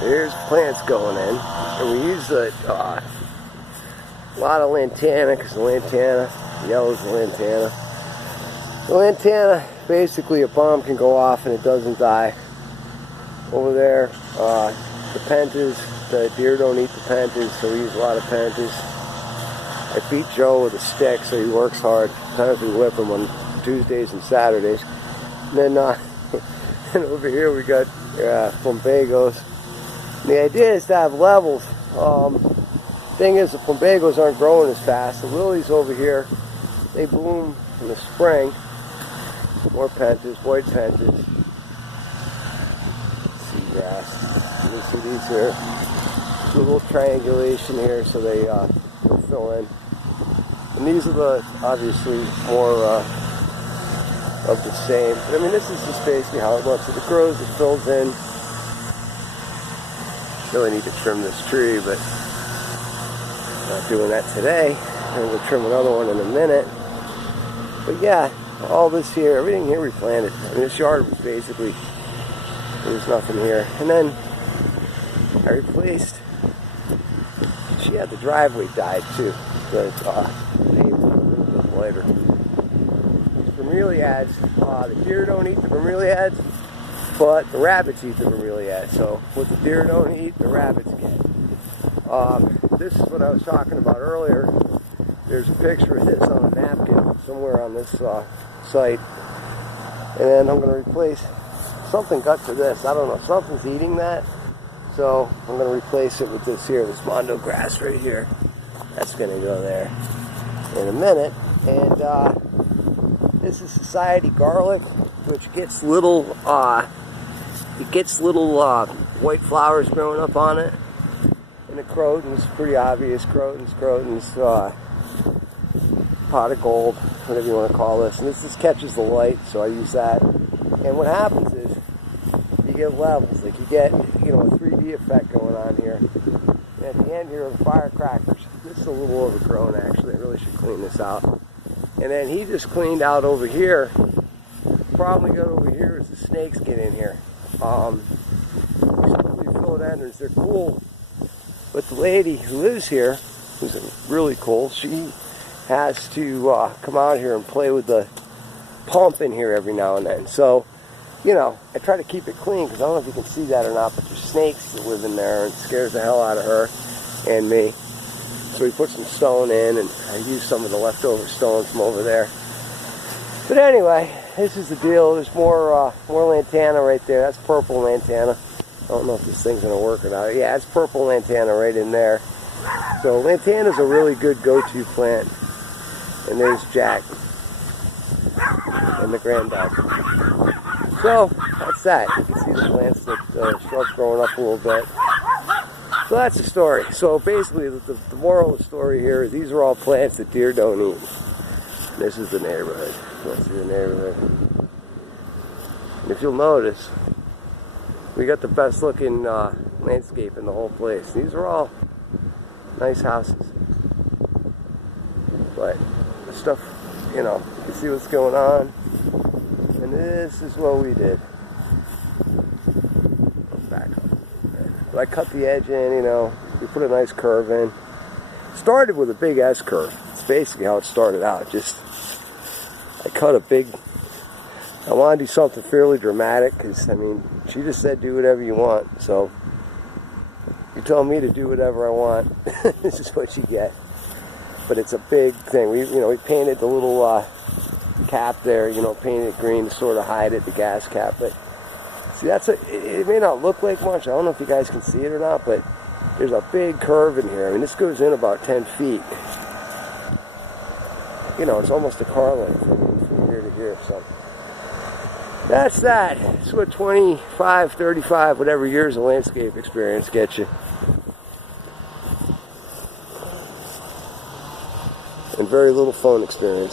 Here's plants going in, and we use a lot of lantana, because the lantana, yellow's the lantana. The lantana, basically a bomb can go off and it doesn't die. Over there, the pentas, the deer don't eat the pentas, so we use a lot of pentas. I beat Joe with a stick, so he works hard. Sometimes we whip him on Tuesdays and Saturdays. And then and over here we got plumbagos. And the idea is to have levels. Thing is, the plumbagos aren't growing as fast. The lilies over here, they bloom in the spring. More pentas, white pentas, seagrass. You can see these here. A little triangulation here, so they fill in. And these are the obviously more of the same. I mean, this is just basically how it looks. If it grows, it fills in. Really need to trim this tree, but not doing that today. I'm going to trim another one in a minute. But yeah, all this here, everything here we planted. I mean, this yard was basically, there was nothing here. And then I replaced, she had the driveway dyed too. The neighbor was a little bit lighter. These bromeliads, the deer don't eat the bromeliads, but the rabbits eat the bromeliads. So what the deer don't eat, the rabbits get. This is what I was talking about earlier. There's a picture of this on a napkin somewhere on this site. And then I'm going to replace, something got to this. I don't know, something's eating that. So I'm going to replace it with this here, this mondo grass right here. That's going to go there in a minute. And this is society garlic, which gets little, white flowers growing up on it. And the crotons, pretty obvious, crotons, pot of gold, whatever you want to call this. And this just catches the light, so I use that. And what happens is, you get levels, like you get, a 3D effect going on here. And at the end here are the firecrackers. This is a little overgrown, actually. I really should clean this out. And then he just cleaned out over here. The problem we got over here is the snakes get in here. These lovely philodendrons, they're cool. But the lady who lives here, who's really cool, she has to come out here and play with the pump in here every now and then. So, I try to keep it clean, because I don't know if you can see that or not, but there's snakes that live in there, and it scares the hell out of her and me. So we put some stone in, and I used some of the leftover stone from over there. But anyway, this is the deal. There's more lantana right there. That's purple lantana. I don't know if this thing's going to work or not. Yeah, it's purple lantana right in there. So lantana's a really good go-to plant. And there's Jack and the granddog. So that's that. You can see the plants, the shrubs growing up a little bit. So that's the story. So basically, the moral of the story here is these are all plants that deer don't eat. This is the neighborhood. Let's see the neighborhood. And if you'll notice, we got the best looking landscape in the whole place. These are all nice houses. But the stuff, you can see what's going on. And this is what we did. Back up. But I cut the edge in, we put a nice curve in. Started with a big S curve. It's basically how it started out. I cut a big, I want to do something fairly dramatic, because, she just said do whatever you want. So, you told me to do whatever I want. This is what you get. But it's a big thing. We painted the little cap there, painted it green to sort of hide it, the gas cap. But see, it may not look like much. I don't know if you guys can see it or not, but there's a big curve in here. This goes in about 10 feet. It's almost a car length from here to here. So that's that. It's what 25, 35, whatever years of landscape experience gets you. And very little phone experience.